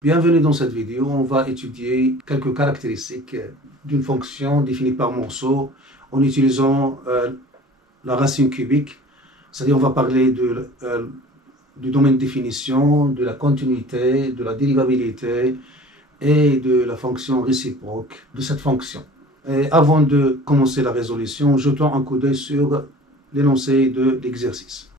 Bienvenue dans cette vidéo, on va étudier quelques caractéristiques d'une fonction définie par morceau en utilisant la racine cubique, c'est-à-dire on va parler du domaine de définition, de la continuité, de la dérivabilité et de la fonction réciproque de cette fonction. Et avant de commencer la résolution, jetons un coup d'œil sur l'énoncé de l'exercice.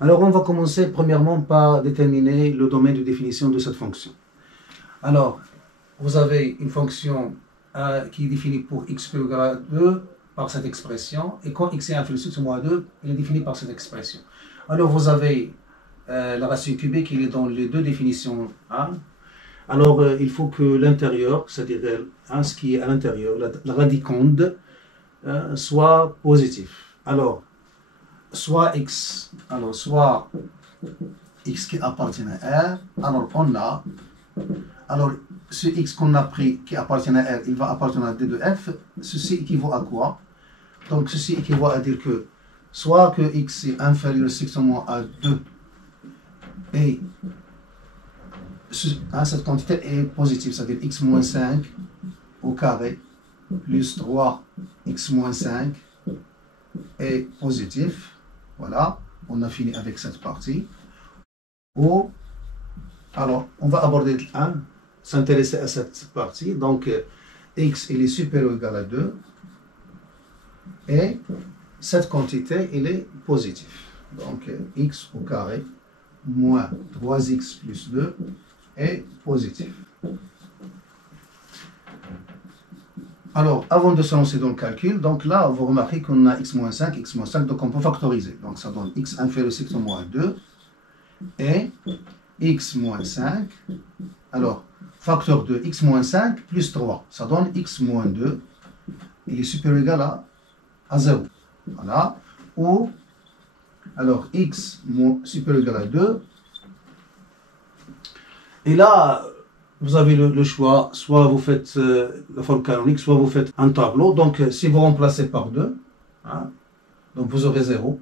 Alors, on va commencer premièrement par déterminer le domaine de définition de cette fonction. Alors, vous avez une fonction qui est définie pour x plus ou égal à 2 par cette expression, et quand x est inférieur à 6 moins 2, il est défini par cette expression. Alors, vous avez la racine cubique, il est dans les deux définitions. Alors, il faut que l'intérieur, c'est-à-dire ce qui est à l'intérieur, la radicande, soit positif. Alors, soit x qui appartient à R, alors on a, ce x qu'on a pris qui appartient à R, il va appartenir à D de F, ceci équivaut à quoi? Donc ceci équivaut à dire que, soit que x est inférieur strictement à 2, et cette quantité est positive, c'est-à-dire x moins 5 au carré, plus 3x moins 5 est positif. Voilà, on a fini avec cette partie. Alors, on va aborder s'intéresser à cette partie. Donc, x il est supérieur ou égal à 2. Et cette quantité, il est positif. Donc, x au carré moins 3x plus 2 est positif. Alors, avant de se lancer dans le calcul, donc là, vous remarquez qu'on a x moins 5, donc on peut factoriser. Donc, ça donne x inférieur à moins 2 et x moins 5. Alors, facteur de x moins 5 plus 3, ça donne x moins 2. Il est supérieur ou égal à 0. Voilà. Ou, alors, x supérieur ou égal à 2. Et là, vous avez le choix, soit vous faites la forme canonique, soit vous faites un tableau. Donc, si vous remplacez par 2, donc vous aurez 0.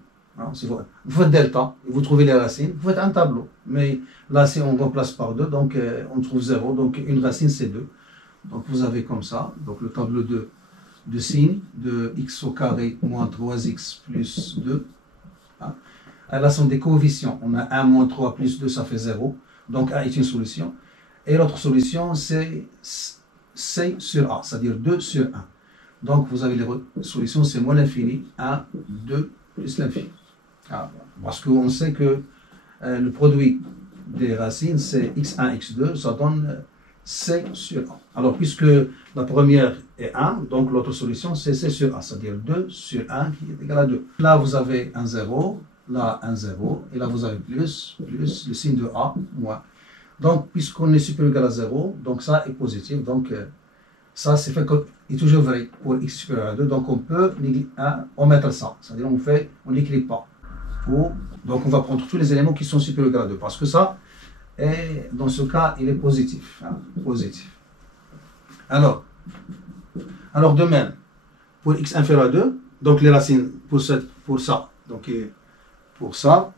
Si vous faites delta, et vous trouvez les racines, vous faites un tableau. Mais là, si on remplace par 2, donc on trouve 0. Donc, une racine, c'est 2. Donc, vous avez comme ça, donc le tableau de signes de x au carré moins 3x plus 2. Là, ce sont des coefficients. On a 1 moins 3 plus 2, ça fait 0. Donc, 1 est une solution. Et l'autre solution, c'est C sur A, c'est-à-dire 2 sur 1. Donc, vous avez les solutions, c'est moins l'infini, 1, 2, plus l'infini. Parce qu'on sait que le produit des racines, c'est x1, x2, ça donne C sur A. Alors, puisque la première est 1, donc l'autre solution, c'est C sur A, c'est-à-dire 2 sur 1 qui est égal à 2. Là, vous avez un 0, là, un 0, et là, vous avez plus le signe de A, moins. Donc, puisqu'on est supérieur ou égal à 0, donc ça est positif. Donc, ça, c'est fait est toujours vrai pour x supérieur à 2. Donc, on peut omettre ça. C'est-à-dire, on n'écrit pas. Donc, on va prendre tous les éléments qui sont supérieurs ou égal à 2. Parce que ça, dans ce cas, il est positif. Positif. Alors, de même, pour x inférieur à 2, donc les racines pour ça. Donc, pour ça.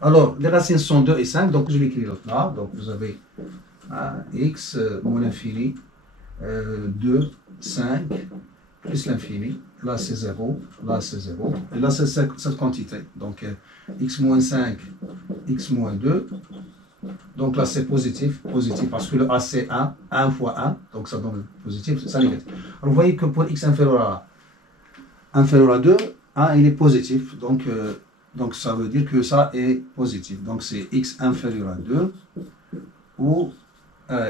Alors, les racines sont 2 et 5, donc je l'écris là. Donc, vous avez x moins l'infini, 2, 5, plus l'infini. Là, c'est 0, là, c'est 0. Et là, c'est cette quantité. Donc, x moins 5, x moins 2. Donc là, c'est positif, parce que le a, c'est 1, 1 fois 1. Donc, ça donne positif, ça négatif. Alors, vous voyez que pour x inférieur à 2, il est positif. Donc, ça veut dire que ça est positif. Donc, c'est x inférieur à 2 ou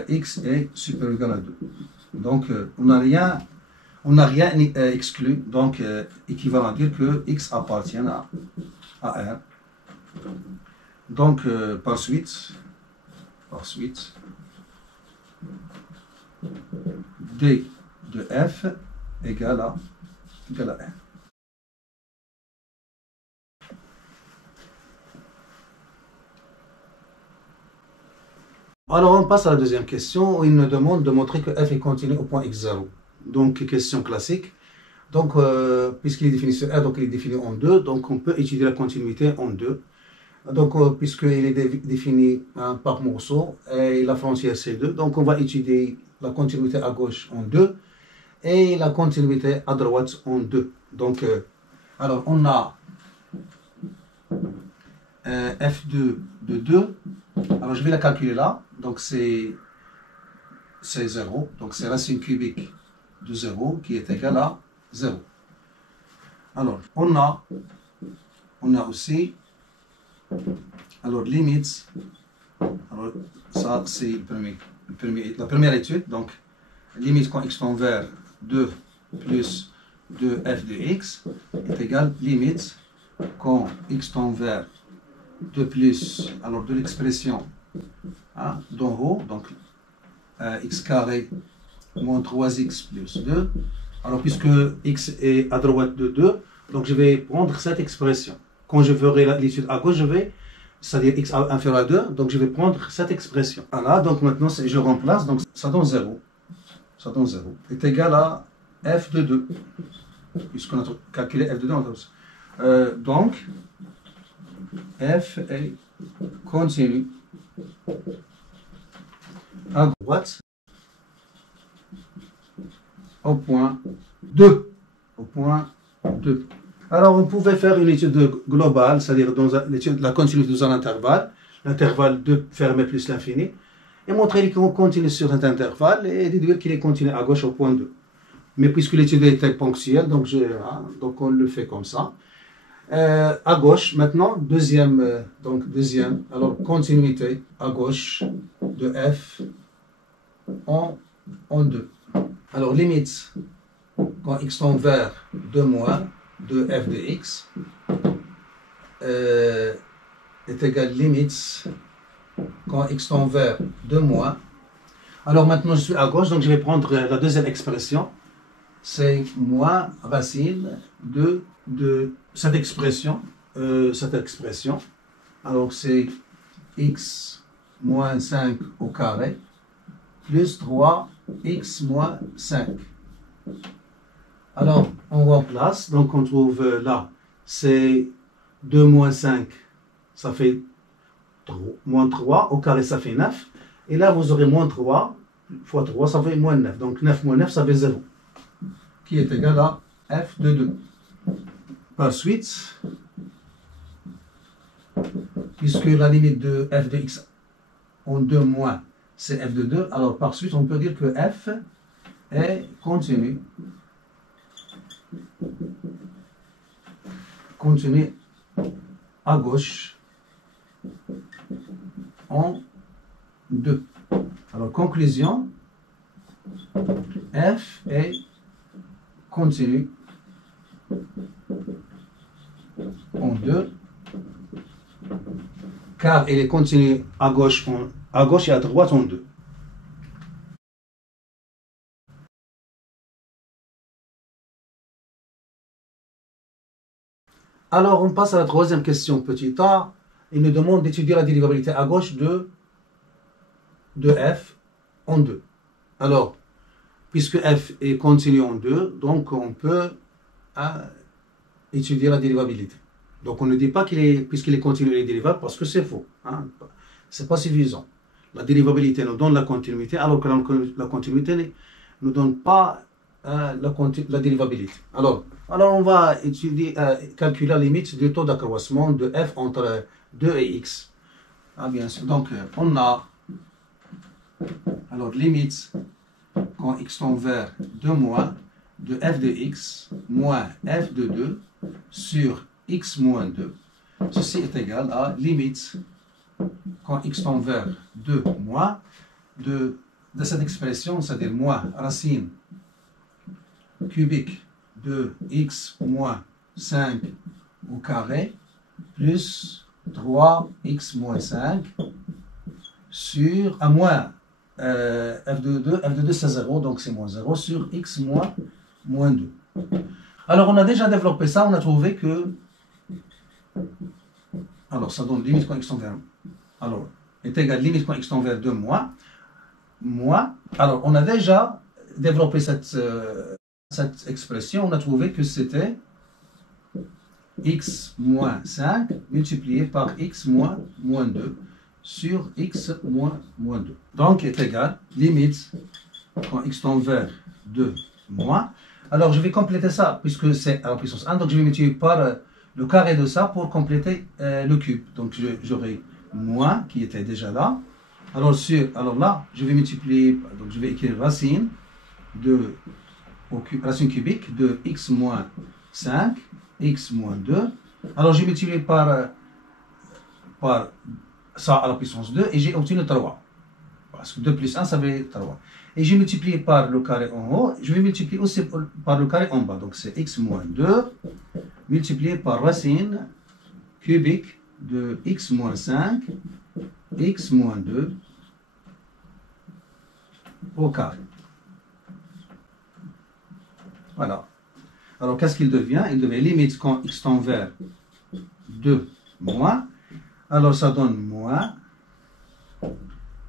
x est supérieur ou égal à 2. Donc, on n'a rien exclu. Donc, équivalent à dire que x appartient à R. Donc, par suite, d de f égale à R. Alors, on passe à la deuxième question où il nous demande de montrer que f est continu au point x0. Donc, question classique. Donc, puisqu'il est défini sur R, donc il est défini en 2, donc on peut étudier la continuité en 2. Donc, puisqu'il est défini par morceau et la frontière c'est 2, donc on va étudier la continuité à gauche en 2 et la continuité à droite en 2. Donc, alors on a f2 de 2. Alors, je vais la calculer là. Donc, c'est 0. Donc, c'est racine cubique de 0 qui est égale à 0. Alors, on a aussi, alors, limite, alors, ça, c'est la première étude. Donc, limite quand x tend vers 2 plus 2f de x est égal limite quand x tend vers 2 plus, alors, de l'expression d'en haut, donc, x carré moins 3x plus 2. Alors, puisque x est à droite de 2, donc je vais prendre cette expression. Quand je ferai l'étude à gauche, c'est-à-dire x inférieur à 2, donc je vais prendre cette expression. Voilà, donc maintenant, je remplace, donc ça donne 0. Ça donne 0. Est égal à f de 2. Puisqu'on a calculé f de 2, donc, f est continu à droite au point 2. Au point 2. Alors, on pouvait faire une étude globale, c'est-à-dire l'étude de la continuité dans un intervalle, l'intervalle 2 fermé plus l'infini, et montrer qu'on continue sur cet intervalle et déduire qu'il est continu à gauche au point 2. Mais puisque l'étude était ponctuelle, donc on le fait comme ça. À gauche, maintenant, deuxième, alors continuité à gauche de f en 2. Alors, limite, quand x tend vers 2 moins de f de x est égal limite quand x tend vers 2 moins. Alors maintenant, je suis à gauche, donc je vais prendre la deuxième expression. C'est moins racine de cette expression. Alors, c'est x moins 5 au carré plus 3x moins 5. Alors, on remplace, donc on trouve là, c'est 2 moins 5, ça fait moins 3, au carré ça fait 9, et là vous aurez moins 3, fois 3, ça fait moins 9, donc 9 moins 9, ça fait 0, qui est égal à f de 2. Par suite, puisque la limite de f de x en 2 moins, c'est f de 2, alors par suite on peut dire que f est continu à gauche en 2. Alors, conclusion, f est continu en 2, car il est continu à gauche et à droite en 2. Alors, on passe à la troisième question, petit a. Il nous demande d'étudier la dérivabilité à gauche de f en 2. Alors, puisque f est continu en 2, donc on peut étudier la dérivabilité. Donc, on ne dit pas puisqu'il est continu, il est dérivable, parce que c'est faux. Ce n'est pas suffisant. La dérivabilité nous donne la continuité, alors que la continuité ne nous donne pas la dérivabilité. Alors, on va calculer la limite du taux d'accroissement de f entre 2 et x. Bien sûr. Donc, on a alors limite quand x tend vers 2 moins de f de x moins f de 2 sur x moins 2. Ceci est égal à limite quand x tend vers 2 moins de cette expression, c'est-à-dire moins racine cubique de x moins 5 au carré plus 3x moins 5 sur à moins f de 2 c'est 0, donc c'est moins 0 sur x moins 2. Alors on a déjà développé ça, on a trouvé que alors ça donne limite quand x tend vers 1. Alors est égal à limite quand x tend vers 2 moins. Alors, on a déjà développé cette expression. On a trouvé que c'était x moins 5 multiplié par x moins 2 sur x moins 2. Donc, est égal limite quand x tend vers 2 moins. Alors, je vais compléter ça puisque c'est à la puissance 1. Donc, je vais multiplier par le carré de ça pour compléter le cube. Donc, j'aurai moins qui était déjà là. Alors là, je vais multiplier, donc je vais écrire racine cubique de x moins 5, x moins 2. Alors, j'ai multiplié par ça à la puissance 2 et j'ai obtenu 3. Parce que 2 plus 1, ça fait 3. Et j'ai multiplié par le carré en haut, je vais multiplier aussi par le carré en bas. Donc, c'est x moins 2 multiplié par racine cubique de x moins 5, x moins 2 au carré. Voilà. Alors, qu'est-ce qu'il devient? Il devient limite quand x tend vers 2 moins. Alors, ça donne moins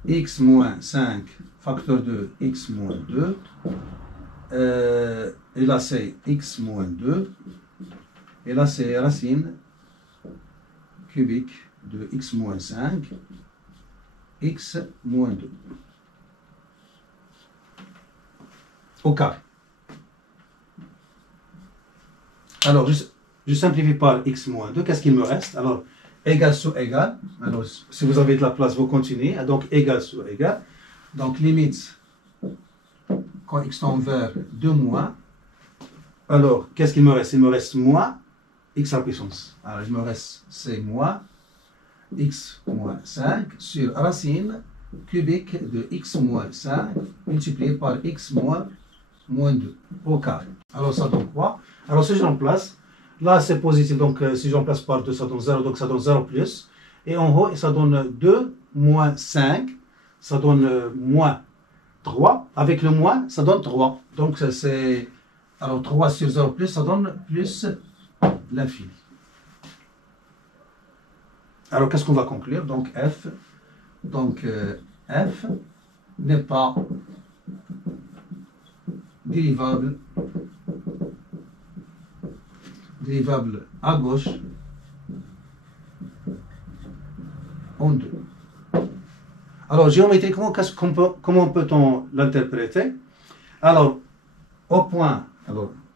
x moins 5 facteur de x moins 2. Et là, c'est x moins 2. Et là, c'est racine cubique de x moins 5, x moins 2. Au carré. Alors, je simplifie par x moins 2. Qu'est-ce qu'il me reste? Alors, égal sur égal. Alors, si vous avez de la place, vous continuez. Donc, égal sur égal. Donc, limite, quand x tend vers 2 moins. Alors, qu'est-ce qu'il me reste? Il me reste moins x à la puissance. Alors, il me reste, c'est moins x moins 5 sur racine cubique de x moins 5 multiplié par x moins 2 au carré. Alors, ça donne quoi? Alors, si je remplace, là, c'est positif. Donc, si je remplace par 2, ça donne 0. Donc, ça donne 0 plus. Et en haut, ça donne 2 moins 5. Ça donne moins 3. Avec le moins, ça donne 3. Donc, c'est... Alors, 3 sur 0 plus, ça donne plus l'infini. Alors, qu'est-ce qu'on va conclure? Donc, f n'est pas dérivable à gauche en 2. Alors, géométriquement, comment peut-on l'interpréter? Alors, au point,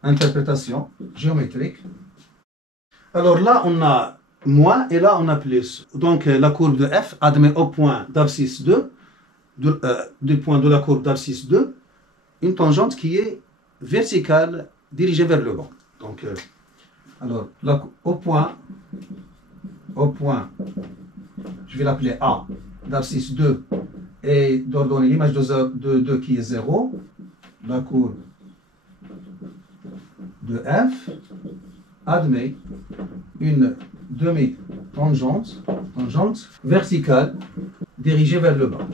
interprétation géométrique. Alors là, on a moins et là, on a plus. Donc, la courbe de f admet au point d'abscisse 2, du point de la courbe d'abscisse 2, une tangente qui est verticale dirigée vers le bas. Donc, alors, au point, je vais l'appeler A, d'abscisse 2, et d'ordonner l'image de 2 qui est 0, la courbe de f admet une demi-tangente verticale dirigée vers le bas.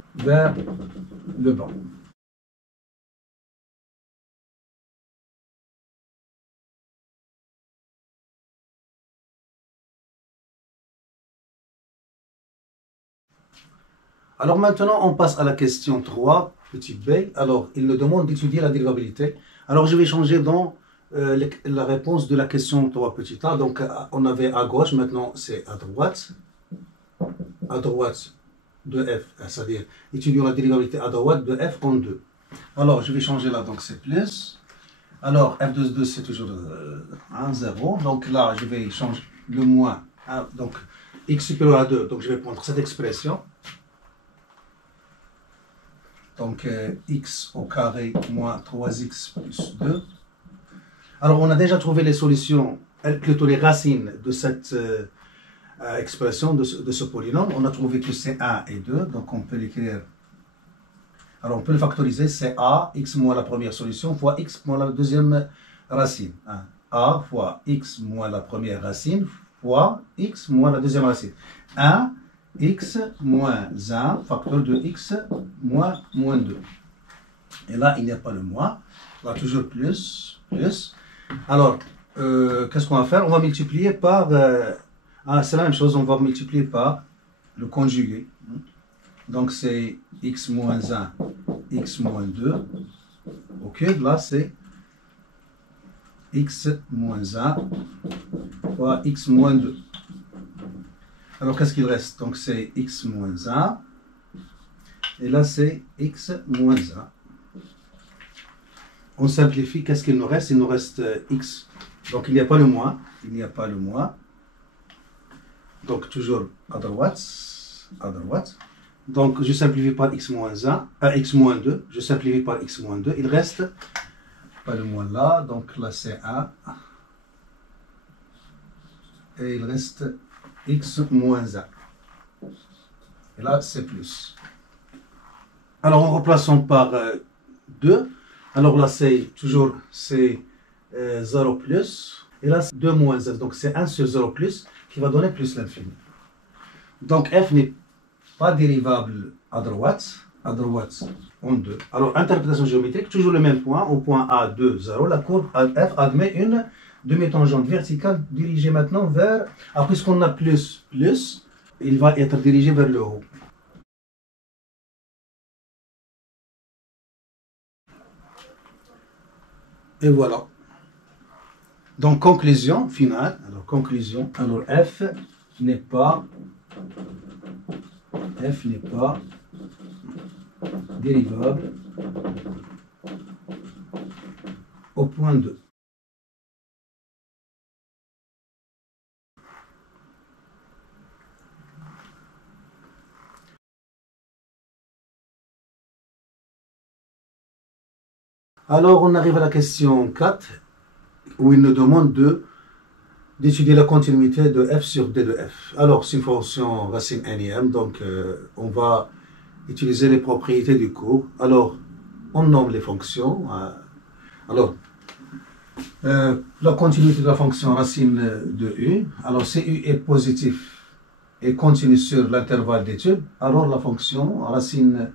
Alors maintenant, on passe à la question 3, petit b. Alors, il nous demande d'étudier la dérivabilité. Alors, je vais changer dans la réponse de la question 3, petit a. Donc, on avait à gauche, maintenant c'est à droite. À droite de f, c'est-à-dire étudions la dérivabilité à droite de f en 2. Alors, je vais changer là, donc c'est plus. Alors, f de 2, c'est toujours 0. Donc là, je vais changer le moins. Donc, x supérieur à 2. Donc, je vais prendre cette expression. Donc, x au carré moins 3x plus 2. Alors, on a déjà trouvé les solutions, plutôt les racines de cette expression, de ce polynôme. On a trouvé que c'est 1 et 2. Donc, on peut l'écrire. Alors, on peut le factoriser. C'est a, x moins la première solution, fois x moins la deuxième racine. A fois x moins la première racine, fois x moins la deuxième racine. 1 x moins 1, facteur de x moins 2. Et là, il n'y a pas le moins. Là, toujours plus. Alors, qu'est-ce qu'on va faire? On va multiplier par... c'est la même chose, on va multiplier par le conjugué. Donc c'est x moins 1, x moins 2. Ok, là c'est x moins 1 fois x moins 2. Alors qu'est-ce qu'il reste? Donc c'est x moins 1. Et là c'est x moins 1. On simplifie, qu'est-ce qu'il nous reste? Il nous reste x. Donc il n'y a pas le moins. Il n'y a pas le moins. Donc toujours à droite. À droite. Donc je simplifie par x moins 1, x moins 2. Je simplifie par x moins 2. Il reste pas le moins là. Donc là c'est 1. Et il reste x moins 1. Et là c'est plus. Alors en remplaçant par 2. Alors là c'est toujours 0 plus. Et là c'est 2 moins 0. Donc c'est 1 sur 0 plus qui va donner plus l'infini. Donc f n'est pas dérivable à droite en 2. Alors, interprétation géométrique, toujours le même point, au point A, 2, 0, la courbe f admet une demi-tangente verticale dirigée maintenant vers, puisqu'on a plus, il va être dirigé vers le haut. Et voilà. Donc, conclusion finale. Alors, f n'est pas dérivable au point 2. Alors, on arrive à la question 4, où il nous demande d'étudier la continuité de f sur d de f. Alors, c'est une fonction racine nième, donc on va utiliser les propriétés du cours. Alors, on nomme les fonctions. Alors, la continuité de la fonction racine de u. Alors, si u est positif et continue sur l'intervalle d'étude, alors la fonction racine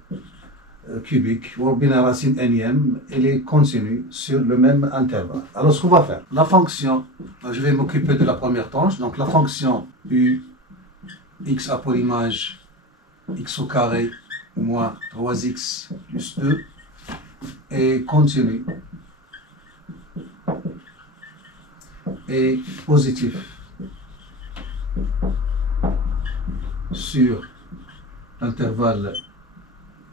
cubique ou bien racine nième, elle est continue sur le même intervalle. Alors, ce qu'on va faire, la fonction, je vais m'occuper de la première tâche, donc la fonction u, x a pour image x au carré moins 3x plus 2 est continue et positif sur l'intervalle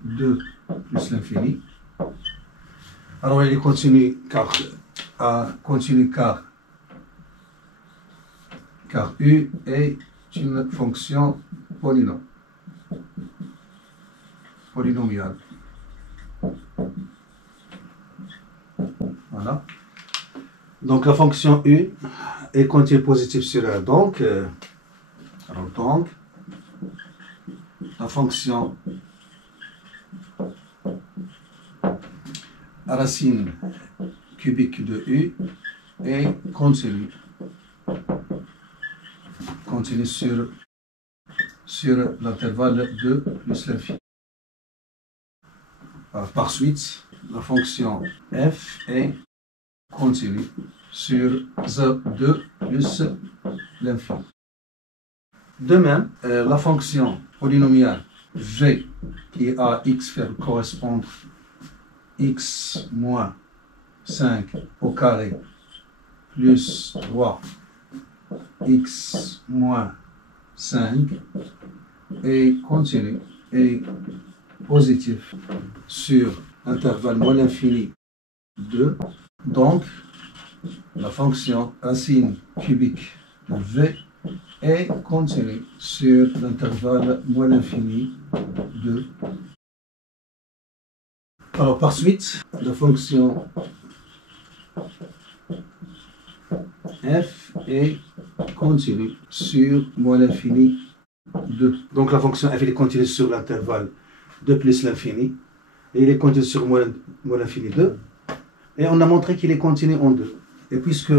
2 plus l'infini. Alors elle est continue car u est une fonction polynomiale. Voilà. Donc la fonction u est continue positive sur R. Donc, la fonction racine cubique de u est continue sur l'intervalle 2 plus l'infini. Par suite, la fonction f est continue sur 2 plus l'infini. De même, la fonction polynomiale g qui a x fait correspondre x moins 5 au carré plus 3 x moins 5 est continue et positif sur l'intervalle moins l'infini 2. Donc, la fonction racine cubique de v est continue sur l'intervalle moins l'infini 2. Alors, par suite, la fonction f est continue sur moins l'infini 2. Donc, la fonction f est continue sur l'intervalle 2 plus l'infini. Et il est continu sur moins l'infini 2. Et on a montré qu'il est continu en 2. Et puisque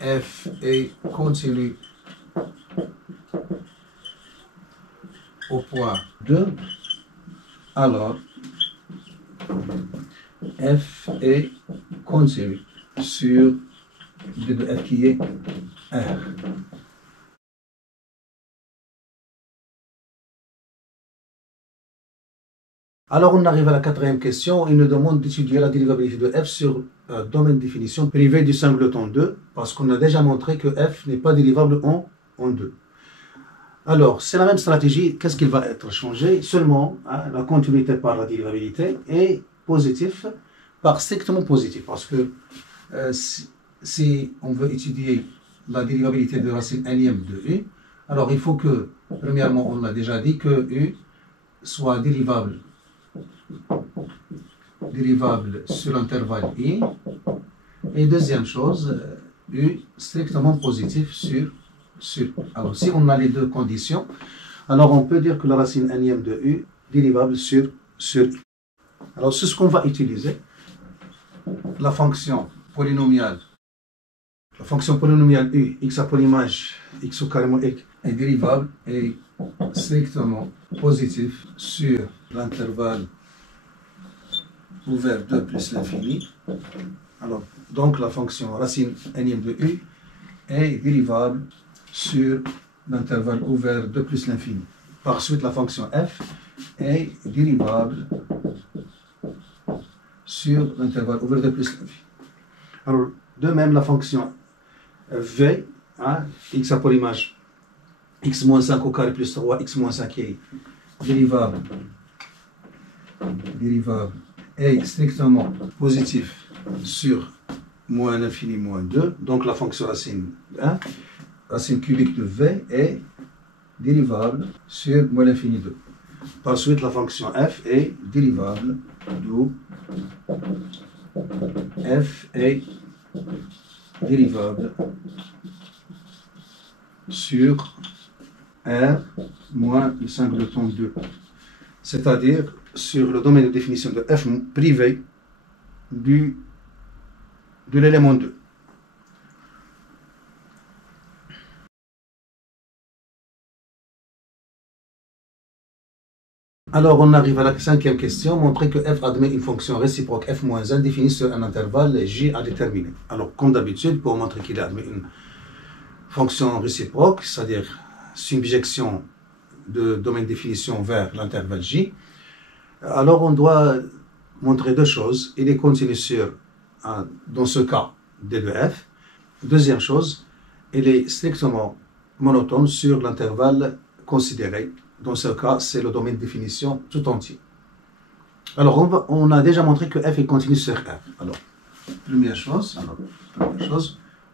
f est continu au point 2, alors f est continu sur d de f qui est R. Alors, on arrive à la quatrième question. Il nous demande d'étudier la dérivabilité de f sur domaine de définition privé du singleton 2, parce qu'on a déjà montré que f n'est pas dérivable en 2. Alors, c'est la même stratégie. Qu'est-ce qui va être changé? Seulement, la continuité par la dérivabilité est positif par strictement positif. Parce que si on veut étudier la dérivabilité de racine n-ième de u, alors il faut que, premièrement, on a déjà dit que u soit dérivable sur l'intervalle i, et deuxième chose, u strictement positif sur. Alors, si on a les deux conditions, alors on peut dire que la racine n-ième de u dérivable sur i. Alors, c'est ce qu'on va utiliser. La fonction polynomiale u, x à polymage, x au carré moins x, est dérivable et strictement positif sur l'intervalle ouvert 2 plus l'infini. Alors, donc la fonction racine n-ième de u est dérivable sur l'intervalle ouvert 2 plus l'infini. Par suite, la fonction f est dérivable sur l'intervalle ouvert 2 plus l'infini. Alors, de même, la fonction v, x à polymage, x moins 5 au carré plus 3, x moins 5 est dérivable est strictement positif sur moins l'infini moins 2. Donc, la fonction racine 1, racine cubique de v est dérivable sur moins l'infini 2. Par suite, la fonction f est dérivable d'où f est dérivable sur R moins le singleton 2, c'est-à-dire sur le domaine de définition de f privé de l'élément 2. Alors, on arrive à la cinquième question, montrer que f admet une fonction réciproque f-1 définie sur un intervalle j à déterminer. Alors, comme d'habitude, pour montrer qu'il admet une fonction réciproque, c'est-à-dire subjection de domaine de définition vers l'intervalle j, alors on doit montrer deux choses. Il est continu sur, dans ce cas, d de f. Deuxième chose, il est strictement monotone sur l'intervalle considéré. Dans ce cas, c'est le domaine de définition tout entier. Alors, on a déjà montré que f est continu sur R. Alors, première chose,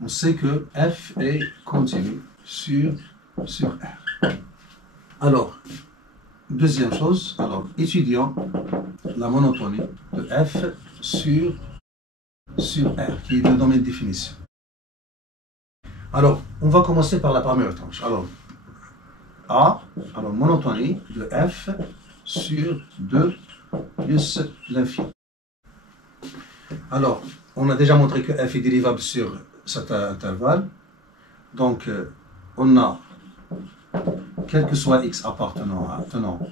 on sait que f est continu sur R. Alors, deuxième chose, étudions la monotonie de f sur R, qui est le domaine de définition. Alors, on va commencer par la première tâche. Alors, monotonie de f sur 2 plus l'infini. Alors, on a déjà montré que f est dérivable sur cet intervalle. Donc, on a, quel que soit x appartenant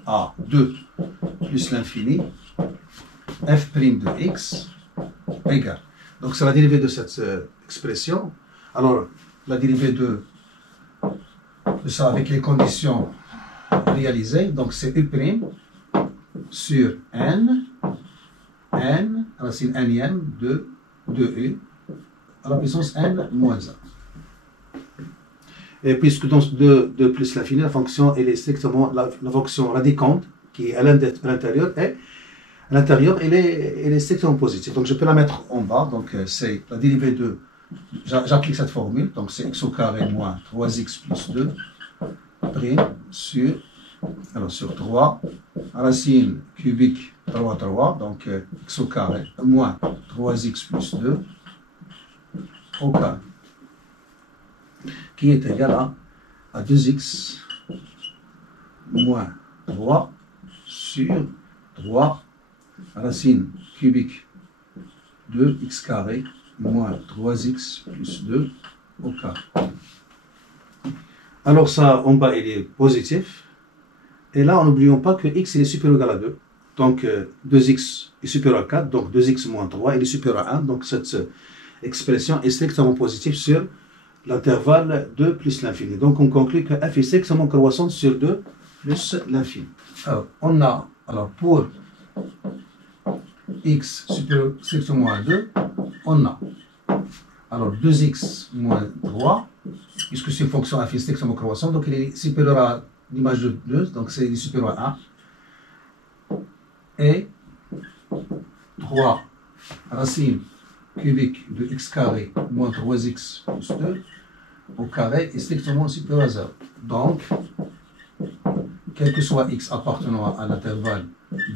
à 2 plus l'infini, f' de x égale. Donc, c'est la dérivée de cette expression. Alors, la dérivée de ça avec les conditions réalisées, donc c'est u' sur n, racine n-ième de 2u à la puissance n moins 1. Et puisque dans 2 plus l'infini, la fonction elle est strictement la fonction radicande qui est à l'intérieur, et à l'intérieur elle est strictement positive. Donc je peux la mettre en bas, donc c'est la dérivée de, j'applique cette formule, donc c'est x au carré moins 3x plus 2 prime sur 3 racine cubique 3, donc x au carré moins 3x plus 2 au carré, qui est égal à 2x moins 3 sur 3 racine cubique de x carré moins 3x plus 2 au carré. Alors ça, en bas, il est positif. Et là, n'oublions pas que x il est supérieur ou égal à 2. Donc 2x est supérieur à 4, donc 2x moins 3, il est supérieur à 1. Donc cette expression est strictement positive sur l'intervalle 2 plus l'infini. Donc on conclut que f est strictement croissante sur 2 plus l'infini. Alors, pour x supérieur strictement à 2, on a. Alors 2x moins 3, puisque c'est une fonction affine strictement croissante, donc il est supérieur à l'image de 2, donc c'est supérieur à 1. Et 3 racine cubique de x carré moins 3x plus 2 au carré est strictement supérieur à 0. Donc, quel que soit x appartenant à l'intervalle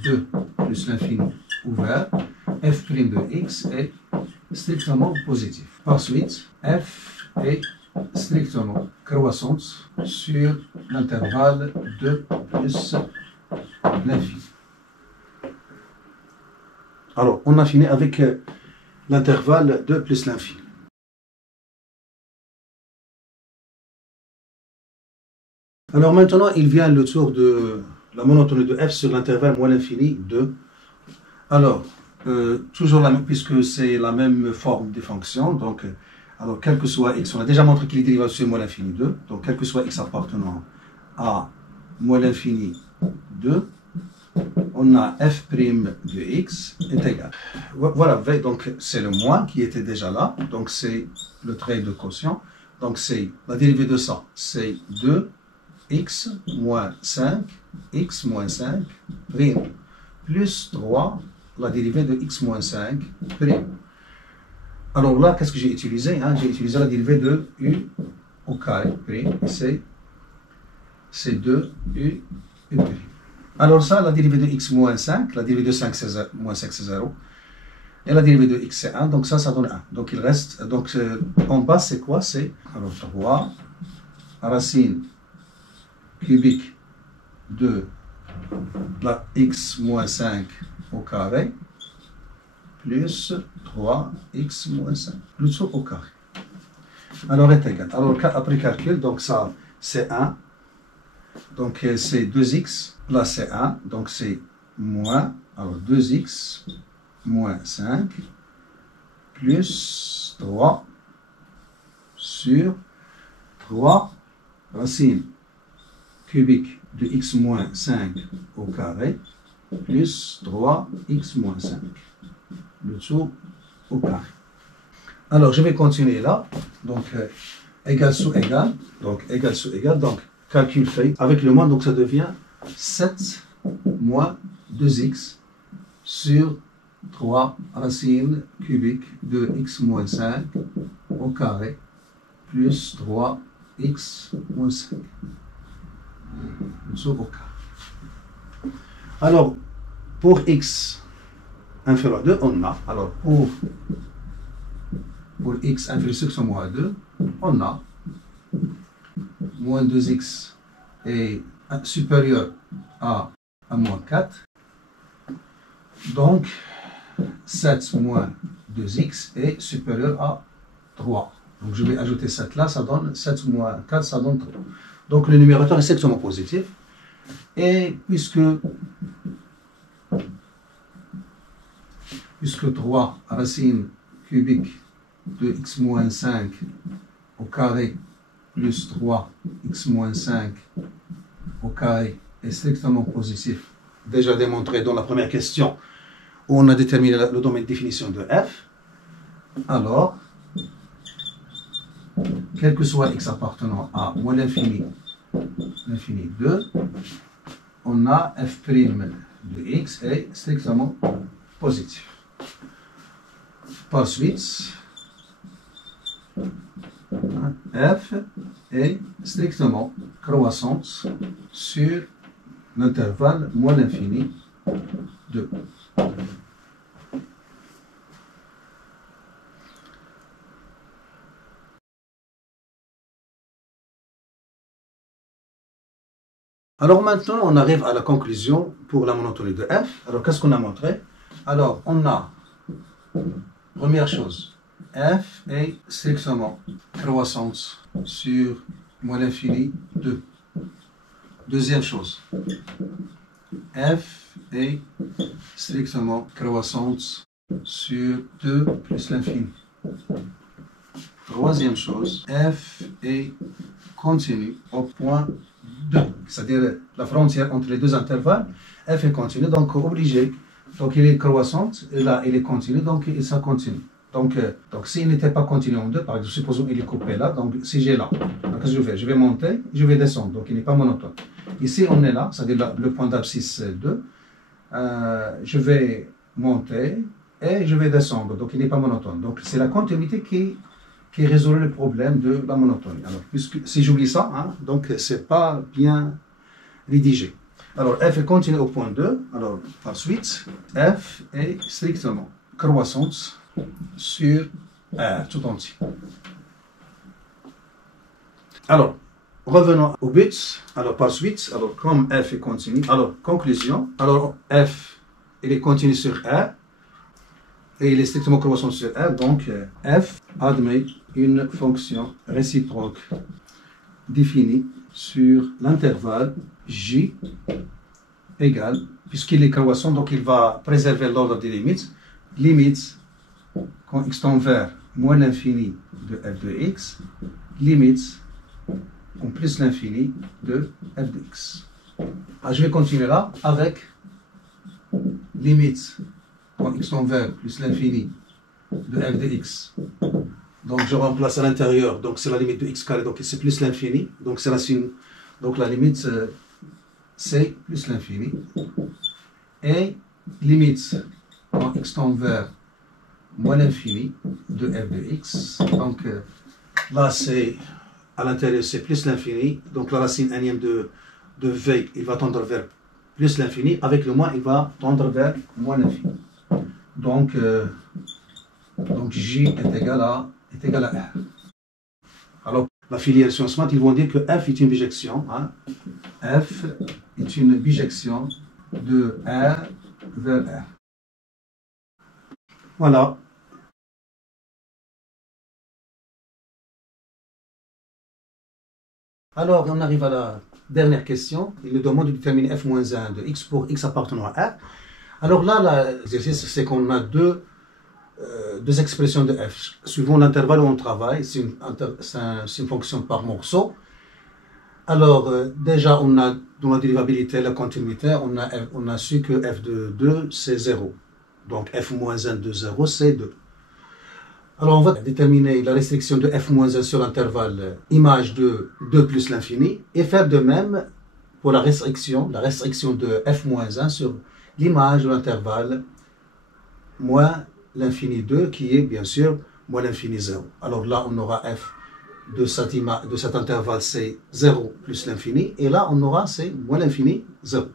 2 plus l'infini ouvert, f' de x est strictement positif. Par suite, f est strictement croissante sur l'intervalle 2 plus l'infini. Alors, on a fini avec l'intervalle 2 plus l'infini. Alors maintenant, il vient le tour de la monotonie de f sur l'intervalle moins l'infini 2. Alors, toujours la même, puisque c'est la même forme des fonctions, donc, alors quel que soit x, on a déjà montré qu'il est dérivé sur moins l'infini 2, donc quel que soit x appartenant à moins l'infini 2, on a f' de x est égal. Voilà, donc c'est le moins qui était déjà là, donc c'est le trait de quotient, donc c'est la dérivée de ça, c'est 2x moins 5, x moins 5, prime, plus 3, la dérivée de x moins 5, prime. Alors là, qu'est-ce que j'ai utilisé? J'ai utilisé la dérivée de u au carré, prime, et c'est 2u prime. Alors ça, la dérivée de x moins 5, la dérivée de 5 c'est moins 5 c'est 0, et la dérivée de x c'est 1, donc ça donne 1. Donc il reste, donc en bas c'est quoi? C'est, alors 3 racine cubique de la x moins 5 au carré, plus 3x moins 5, le tout au carré. Alors est égal. Alors après calcul, donc ça c'est 1, donc c'est 2x, là c'est 1, donc c'est moins, alors 2x moins 5, plus 3 sur 3 racine cubique de x moins 5 au carré, plus 3x moins 5, le tout au carré. Alors je vais continuer là, donc égal sous égal, donc calcul fait avec le moins, donc ça devient 7 moins 2x sur 3 racine cubique de x moins 5 au carré, plus 3x moins 5, le tout au carré. Alors, pour x inférieur à 2, on a, alors pour x inférieur à 2, on a moins 2x est supérieur à moins 4. Donc, 7 moins 2x est supérieur à 3. Donc, je vais ajouter 7 là, ça donne 7 moins 4, ça donne 3. Donc, le numérateur est strictement positif. Et puisque 3 racine cubique de x moins 5 au carré plus 3x moins 5 au carré est strictement positif, déjà démontré dans la première question où on a déterminé le domaine de définition de f, alors, quel que soit x appartenant à moins l'infini 2, on a f' de x est strictement positif. Par suite, f est strictement croissante sur l'intervalle moins l'infini 2. Alors maintenant, on arrive à la conclusion pour la monotonie de f. Alors qu'est-ce qu'on a montré? Alors on a, première chose, f est strictement croissante sur moins l'infini 2. Deuxième chose, f est strictement croissante sur 2 plus l'infini. Troisième chose, f est continue au point 2, c'est-à-dire la frontière entre les deux intervalles, f est continue, donc obligé Donc il est croissant, et là il est continu, donc ça continue. Donc s'il n'était pas continu en 2, par exemple, supposons qu'il est coupé là, donc si j'ai là, qu'est-ce que je fais? Je vais monter, je vais descendre, donc il n'est pas monotone. Ici on est là, c'est-à-dire le point d'abscisse 2, je vais monter et je vais descendre, donc il n'est pas monotone. Donc c'est la continuité qui résout le problème de la monotonie. Alors, si j'oublie ça, hein, donc c'est pas bien rédigé. Alors f est continu au point 2, alors par suite, f est strictement croissante sur R tout entier. Alors, revenons au but. Alors, par suite, alors, comme f est continu, alors, conclusion, alors, f, il est continu sur R, et il est strictement croissant sur R, donc, f admet une fonction réciproque définie sur l'intervalle j égale, puisqu'il est croissant, donc il va préserver l'ordre des limites, limite quand x tend vers moins l'infini de f de x, limite en plus l'infini de f de x. Alors, je vais continuer là avec limite quand x tend vers plus l'infini de f de x. Donc je remplace à l'intérieur, donc c'est la limite de x carré, donc c'est plus l'infini, donc c'est la signe, donc la limite c'est plus l'infini. Et limite quand x tend vers moins l'infini de f de x, donc là c'est à l'intérieur c'est plus l'infini, donc la racine énième de v, il va tendre vers plus l'infini, avec le moins il va tendre vers moins l'infini. Donc j est égal à R. Alors, la filière sciences maths, ils vont dire que f est une bijection. Hein. F est une bijection de R vers R. Voilà. Alors, on arrive à la dernière question. Il nous demande de déterminer f-1 de x pour x appartenant à R. Alors là, l'exercice, c'est qu'on a deux expressions de f. Suivant l'intervalle où on travaille, c'est une fonction par morceau. Alors, déjà, on a dans la dérivabilité, la continuité, on a su que f de 2, c'est 0. Donc, f-1 de 0, c'est 2. Alors, on va déterminer la restriction de f-1 sur l'intervalle image de 2 plus l'infini et faire de même pour la restriction de f-1 sur l'image de l'intervalle moins l'infini 2 qui est bien sûr moins l'infini 0. Alors là, on aura f de cet intervalle, c'est 0 plus l'infini, et là, on aura c'est moins l'infini 0.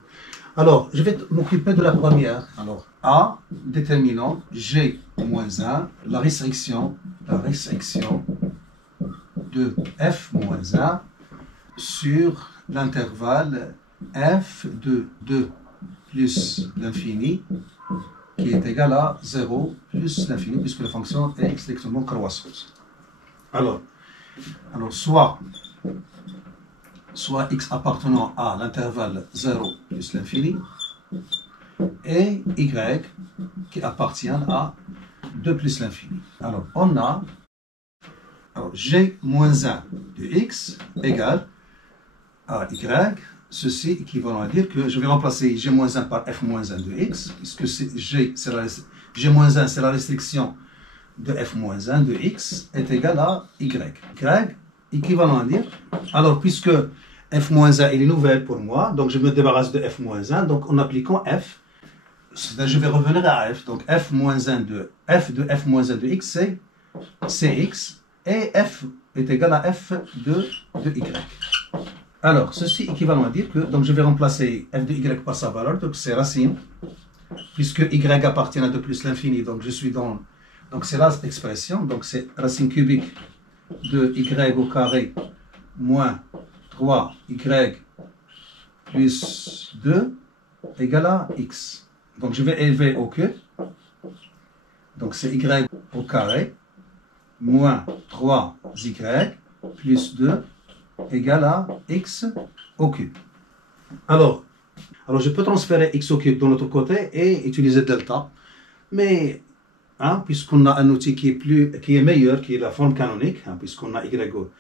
Alors, je vais m'occuper de la première. Alors, A, déterminant G moins 1, la restriction de f moins 1 sur l'intervalle f de 2 plus l'infini qui est égal à 0 plus l'infini, puisque la fonction est strictement croissante. Alors soit x appartenant à l'intervalle 0 plus l'infini, et y qui appartient à 2 plus l'infini. Alors, on a g moins 1 de x égale à y. Ceci équivalent à dire que je vais remplacer g moins 1 par f moins 1 de x, puisque g moins 1 c'est la restriction de f moins 1 de x est égal à y. Y équivalent à dire, alors puisque f moins 1 il est nouvelle pour moi, donc je me débarrasse de f moins 1, donc en appliquant f, je vais revenir à f, donc f moins 1 de f moins 1 de x c'est x, et f est égal à f de y. Alors, ceci équivalent à dire que, donc je vais remplacer f de y par sa valeur, donc c'est racine, puisque y appartient à 2 plus l'infini, donc je suis dans, donc c'est là l'expression, donc c'est racine cubique de y au carré moins 3y plus 2 égale à x. Donc je vais élever au cube, donc c'est y au carré moins 3y plus 2 égale à x au cube. Alors je peux transférer x au cube de l'autre côté et utiliser delta, mais puisqu'on a un outil qui est meilleur, qui est la forme canonique, puisqu'on a y au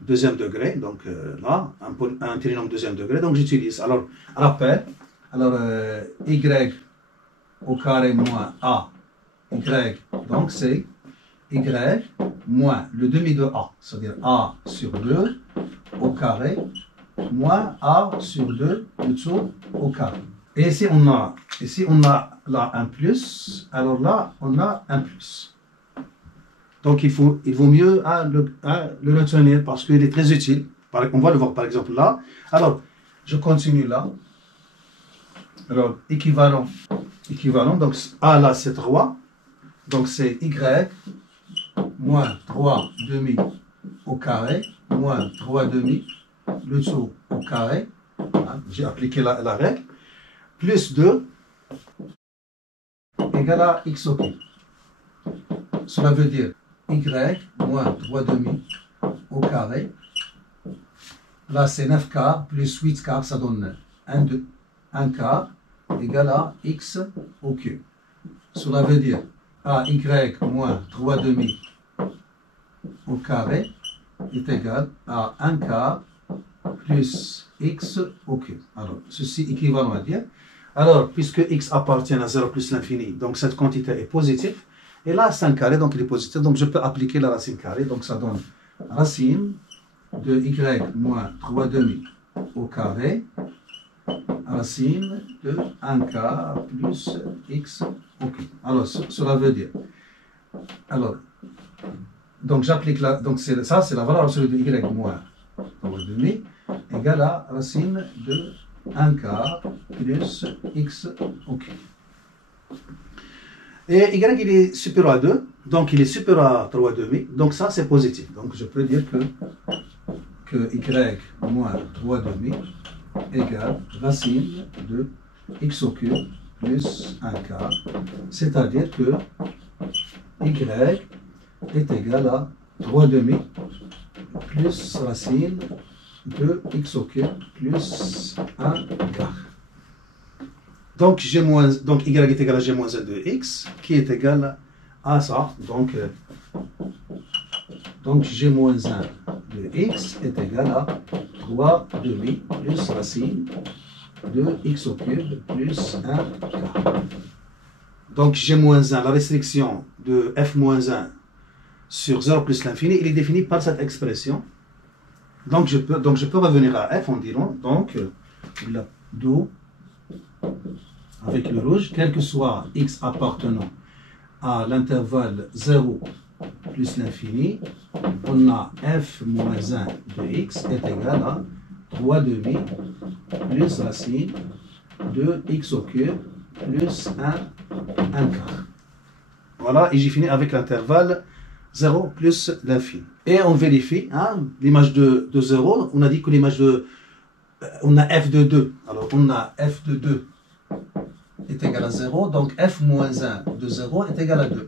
deuxième degré, donc là, un trinôme deuxième degré, donc j'utilise. Alors, rappel, y au carré moins a, y, donc c'est y moins le demi de a, c'est-à-dire a sur 2 au carré moins a sur 2 le dessous au carré. Et ici on a là un plus, alors là on a un plus. Donc il vaut mieux le retenir parce qu'il est très utile. On va le voir par exemple là. Alors je continue là. Alors équivalent, donc a là c'est 3. Donc c'est y moins 3 demi au carré moins 3 demi le dessous au carré. Hein, j'ai appliqué la règle. Plus 2 égale à x au cube. Cela veut dire y moins 3 demi au carré. Là, c'est 9 quarts plus 8 quarts, ça donne 1 quart égale à x au cube. Cela veut dire y moins 3 demi au carré est égal à 1 quart plus x au cube. Alors, ceci est équivalent à dire. Alors, puisque x appartient à 0 plus l'infini, donc cette quantité est positive. Et là, 5 carré, donc il est positif. Donc, je peux appliquer la racine carrée. Donc, ça donne racine de y moins 3 demi au carré, racine de 1 quart plus x au cube. Alors, cela veut dire, alors, donc j'applique donc ça c'est la valeur absolue de y moins 3 demi égale à racine de 1 quart plus x au cube. Et y il est supérieur à 2, donc il est supérieur à 3 demi, donc ça c'est positif. Donc je peux dire que y moins 3 demi égale racine de x au cube plus 1 quart, c'est-à-dire que y est égal à 3 demi plus racine de x au cube plus 1 quart. Donc, y est égal à g moins 1 de x, qui est égal à ça. Donc g moins 1 de x est égal à 3 demi plus racine de x au cube plus 1 quart. Donc g moins 1, la restriction de f moins 1 sur 0 plus l'infini, il est défini par cette expression. Donc je peux revenir à f en disant, donc, d'où avec le rouge, quel que soit x appartenant à l'intervalle 0 plus l'infini, on a f moins 1 de x est égal à 3 demi plus racine de x au cube plus 1 quart. Voilà, et j'ai fini avec l'intervalle 0 plus l'infini. Et on vérifie, hein, l'image de 0, on a dit que l'image de... on a f de 2. Alors on a f de 2 est égal à 0, donc f moins 1 de 0 est égal à 2.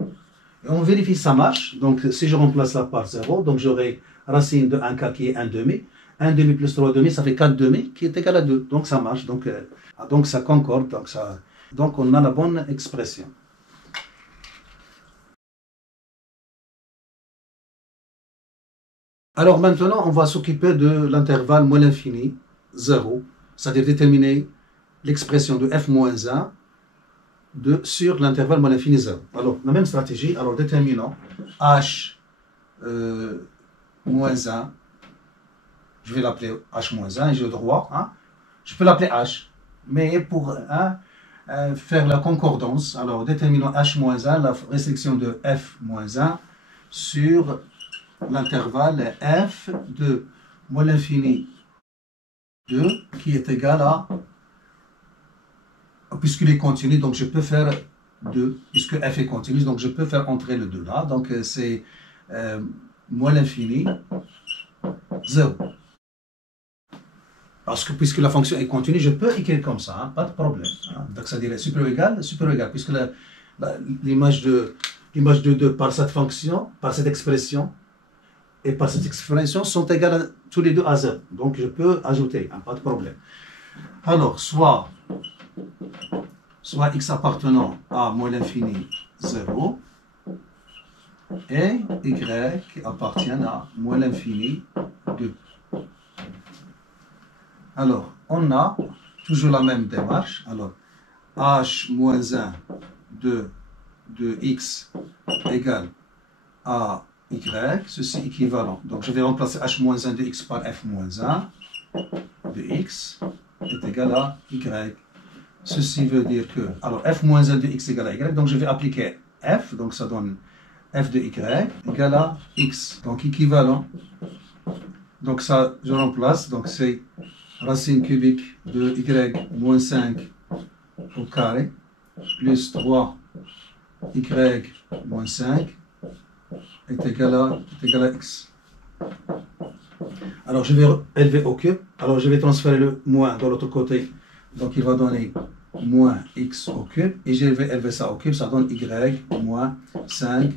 Et on vérifie ça marche, donc si je remplace là par 0, donc j'aurai racine de 1 quart qui est 1 demi, 1 demi plus 3 demi, ça fait 4 demi qui est égal à 2, donc ça marche, donc ça concorde, donc on a la bonne expression. Alors maintenant, on va s'occuper de l'intervalle moins l'infini, 0, c'est-à-dire déterminer l'expression de f moins 1 sur l'intervalle moins l'infini 0. Alors, la même stratégie, alors déterminons h moins 1, je vais l'appeler h moins 1, et j'ai le droit, hein, je peux l'appeler h, mais pour faire la concordance, alors déterminons h moins 1, la restriction de f moins 1 sur l'intervalle f de moins l'infini 2 qui est égal à, puisqu'il est continu, donc je peux faire 2, puisque f est continu, donc je peux faire entrer le 2 là, donc c'est moins l'infini 0. Parce que puisque la fonction est continue, je peux écrire comme ça, hein, pas de problème. Hein. Donc ça dirait supérieur égal, puisque l'image de 2 par cette fonction, par cette expression, et par cette expression sont égales tous les deux à 0. Donc je peux ajouter, hein, pas de problème. Alors, soit x appartenant à moins l'infini 0 et y appartiennent à moins l'infini 2. Alors, on a toujours la même démarche. Alors, h moins 1 de x égale à y, ceci équivalent. Donc je vais remplacer h moins 1 de x par f moins 1 de x est égal à y. Ceci veut dire que, alors f moins 1 de x égale à y, donc je vais appliquer f, donc ça donne f de y égale à x, donc équivalent. Donc ça, je remplace, donc c'est racine cubique de y moins 5 au carré plus 3 y moins 5 est égal à x. Alors je vais élever au cube, alors je vais transférer le moins de l'autre côté, donc il va donner moins x au cube, et je vais élever ça au cube, ça donne y moins 5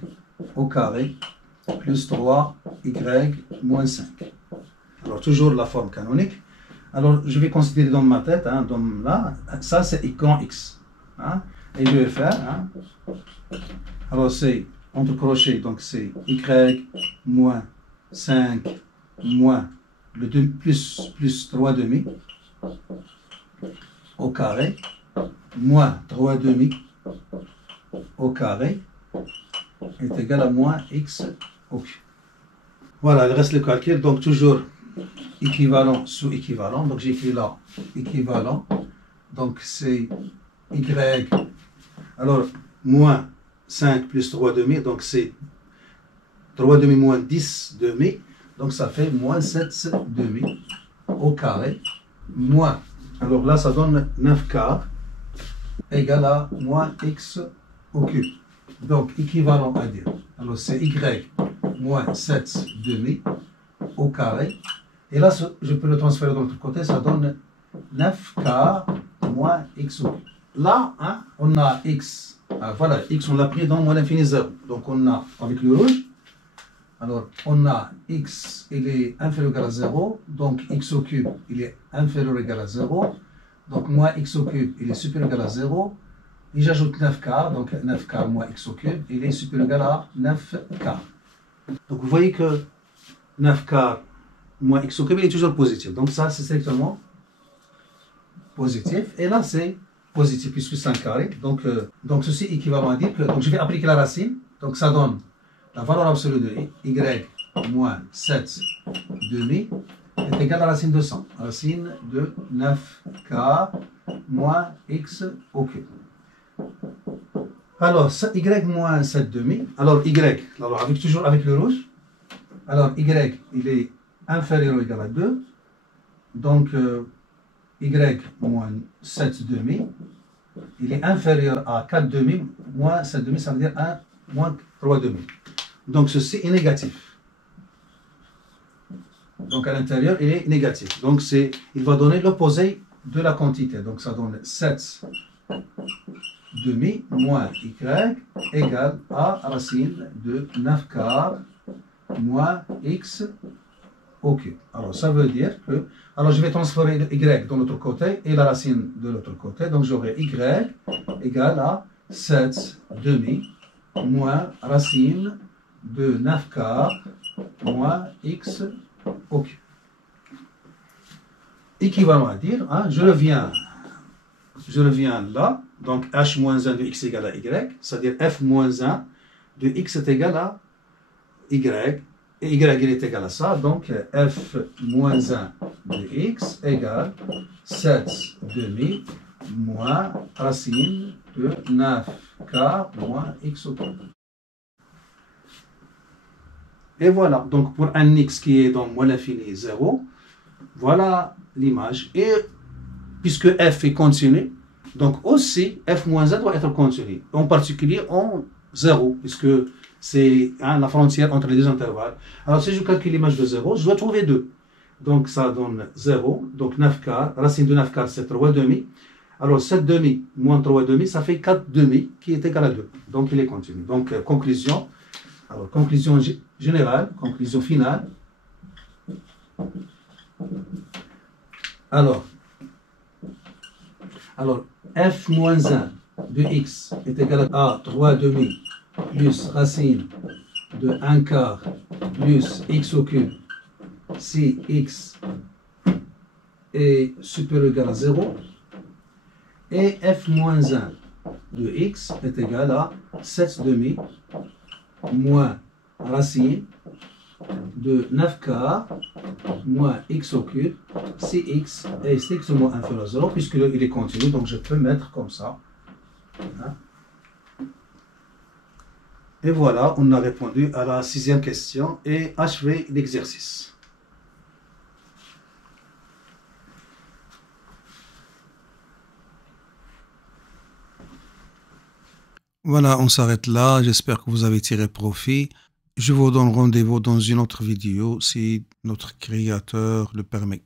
au carré plus 3 y moins 5. Alors toujours la forme canonique. Alors je vais considérer dans ma tête, hein, dans là, ça c'est quand x. Hein, et je vais faire, hein, alors c'est entre crochets, donc c'est y moins 5 moins le 2 plus 3 demi au carré moins 3 demi au carré est égal à moins x au cube. Voilà, il reste le calcul, donc toujours équivalent sous équivalent, donc j'écris là équivalent, donc c'est y, alors moins 5 plus 3 demi, donc c'est 3 demi moins 10 demi, donc ça fait moins 7 demi au carré, moins, alors là ça donne 9 quarts, égal à moins x au cube. Donc équivalent à dire, alors c'est y moins 7 demi au carré, et là je peux le transférer de l'autre côté, ça donne 9 quarts moins x au cube. Là, hein, on a x, voilà, x on l'a pris dans moins l'infini 0, donc on a avec le rouge, alors on a x il est inférieur ou égal à 0, donc x au cube il est inférieur ou égal à 0, donc moins x au cube il est supérieur ou égal à 0, et j'ajoute 9 quarts, donc 9 quarts moins x au cube il est supérieur ou égal à 9 quarts. Donc vous voyez que 9 quarts moins x au cube il est toujours positif, donc ça c'est strictement positif, et là c'est positif puisque c'est un carré, donc ceci est équivalent à dire que, donc je vais appliquer la racine, donc ça donne la valeur absolue de y moins 7 demi est égale à la racine de 100, racine de 9 quarts moins x au cube. Alors y moins 7 demi, alors y, alors toujours avec le rouge, alors y il est inférieur ou égal à 2, donc y moins 7 demi, il est inférieur à 4 demi, moins 7 demi, ça veut dire 1 moins 3 demi. Donc ceci est négatif. Donc à l'intérieur, il est négatif. Donc il va donner l'opposé de la quantité. Donc ça donne 7 demi moins y égale à racine de 9 quarts moins x au cube. Alors ça veut dire que, alors je vais transférer le y de l'autre côté et la racine de l'autre côté, donc j'aurai y égale à 7 demi moins racine de 9 quarts moins x au cube. Équivalent à dire, hein, je reviens là, donc h moins 1 de x égale à y, c'est-à-dire f moins 1 de x est égal à y, et y est égal à ça, donc f moins 1 de x égale 7 demi moins racine de 9 quarts moins x au cube. Et voilà, donc pour un x qui est dans moins l'infini 0, voilà l'image. Et puisque f est continu, donc aussi f moins 1 doit être continu, en particulier en 0, puisque c'est la frontière entre les deux intervalles. Alors si je calcule l'image de 0, je dois trouver 2. Donc ça donne 0, donc 9 quarts, racine de 9 quarts c'est 3 demi. Alors 7 demi moins 3 demi, ça fait 4 demi qui est égal à 2. Donc il est continu. Donc conclusion, alors conclusion générale, conclusion finale. Alors f moins 1 de x est égal à 3 demi plus racine de 1 quart plus x au cube si x est supérieur ou égal à 0. et f moins 1 de x est égal à 7 demi moins racine de 9 quarts moins x au cube si x est strictement inférieur à 0 puisqu'il est continu, donc je peux mettre comme ça. Voilà. Et voilà, on a répondu à la 6e question et achevé l'exercice. Voilà, on s'arrête là. J'espère que vous avez tiré profit. Je vous donne rendez-vous dans une autre vidéo si notre créateur le permet.